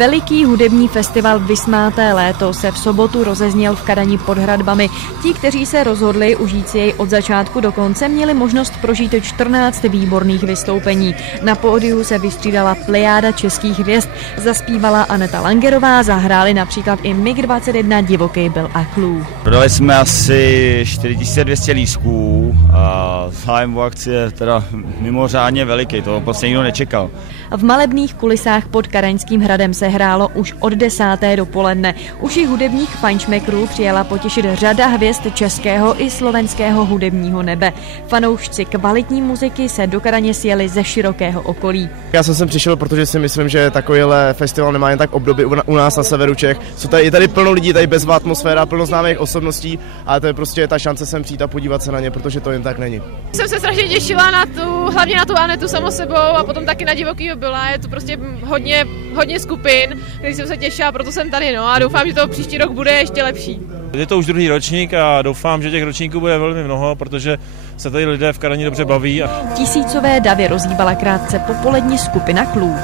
Veliký hudební festival Vysmáté léto se v sobotu rozezněl v Kadani pod hradbami. Ti, kteří se rozhodli užít si jej od začátku do konce, měli možnost prožít 14 výborných vystoupení. Na pódiu se vystřídala plejáda českých hvězd, zaspívala Aneta Langerová, zahráli například i MiG-21, Divoký byl a Clue. Prodali jsme asi 4200 lístků a zájem o akci je teda mimořádně veliký, to prostě nikdo nečekal. V malebných kulisách pod Karaňským hradem se hrálo už od 10. dopoledne. Uši hudebních fajnšmekrů přijela potěšit řada hvězd českého i slovenského hudebního nebe. Fanoušci kvalitní muziky se do Kadaně sjeli ze širokého okolí. Já jsem sem přišel, protože si myslím, že takovýhle festival nemá jen tak obdoby u nás na severu Čech. Je tady plno lidí, tady bezvá atmosféra, plno známých osobností, ale to je prostě ta šance sem přijít a podívat se na ně, protože to jen tak není. Jsem se strašně těšila hlavně na tu Anetu samo sebou a potom taky na Divokýho byla. Je to prostě hodně skupin, který jsem se těšila, proto jsem tady, a doufám, že to příští rok bude ještě lepší. Je to už druhý ročník a doufám, že těch ročníků bude velmi mnoho, protože se tady lidé v Kadani dobře baví. Tisícové davy rozhýbala krátce popolední skupina Clue.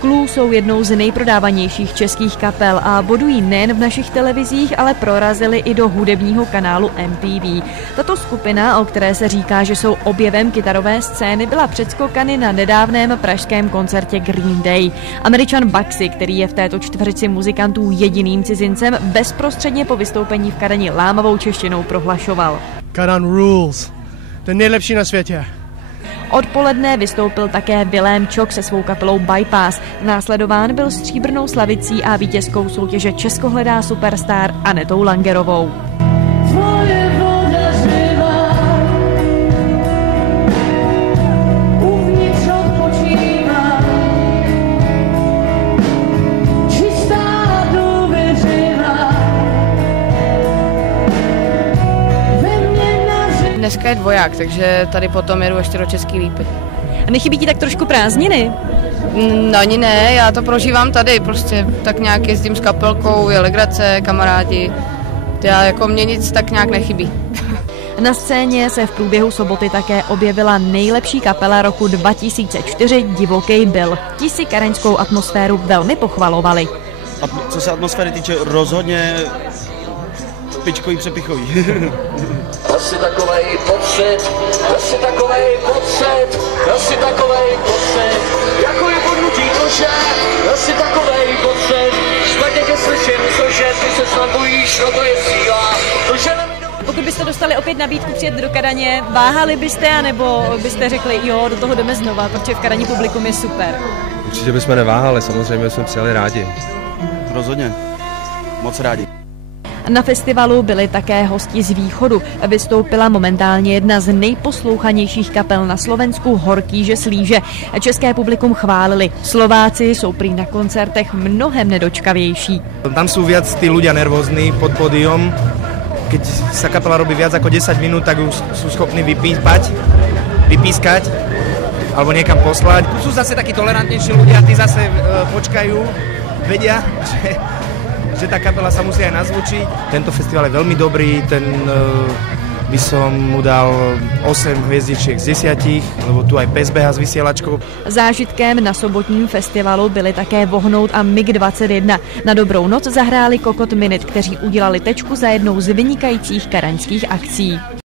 Clue jsou jednou z nejprodávanějších českých kapel a bodují nejen v našich televizích, ale prorazili i do hudebního kanálu MTV. Tato skupina, o které se říká, že jsou objevem kytarové scény, byla předskokany na nedávném pražském koncertě Green Day. Američan Baxy, který je v této čtveřici muzikantů jediným cizincem, bezprostředně po vystoupení v Kadani lámavou češtinou prohlašoval: Kadan rules, ten nejlepší na světě. Odpoledne vystoupil také Vilém Čok se svou kapelou Bypass. Následován byl stříbrnou slavicí a vítězkou soutěže Česko hledá superstar Anetou Langerovou. Dneska je dvoják, takže tady potom jedu ještě do Český Lípy. A nechybí ti tak trošku prázdniny? No ani ne, já to prožívám tady, prostě tak nějak jezdím s kapelkou, je legrace, kamarádi. Mně nic tak nějak nechybí. Na scéně se v průběhu soboty také objevila nejlepší kapela roku 2004 Divoký byl. Ti si karaňskou atmosféru velmi pochvalovali. A co se atmosféry týče, rozhodně špičkový, přepichový. Asi takovej pocit, jako je podnutí duše, asi takovej pocit, špatně tě slyším, cože ty se snad bojíš, no to je síla, to že Pokud byste dostali opět nabídku přijet do Kadaně, váhali byste, anebo byste řekli, jo, do toho jdeme znova, protože v Kadani publikum je super? Určitě bychom neváhali, samozřejmě jsme přijeli rádi. Rozhodně, moc rádi. Na festivalu byli také hosti z východu. Vystoupila momentálně jedna z nejposlouchanějších kapel na Slovensku, Horký slíže. České publikum chválili. Slováci jsou prý na koncertech mnohem nedočkavější. Tam sú viac tí ľudia nervózni pod pódium. Keď sa kapela robí viac ako 10 minút, tak už sú schopní vypískať alebo niekam poslať. Tu sú zase takí tolerantnejší ľudia, tí zase počkajú, vedia, že tá kapela sa musí aj nazvučiť. Tento festival je veľmi dobrý, ten by som mu dal 8 hvězdičiek z 10, lebo tu aj pes beha s vysielačkou. Zážitkem na sobotním festivalu byly také Vohnout a MiG-21. Na Dobrou noc zahráli Kokot Minute, kteří udělali tečku za jednou z vynikajících karaňských akcí.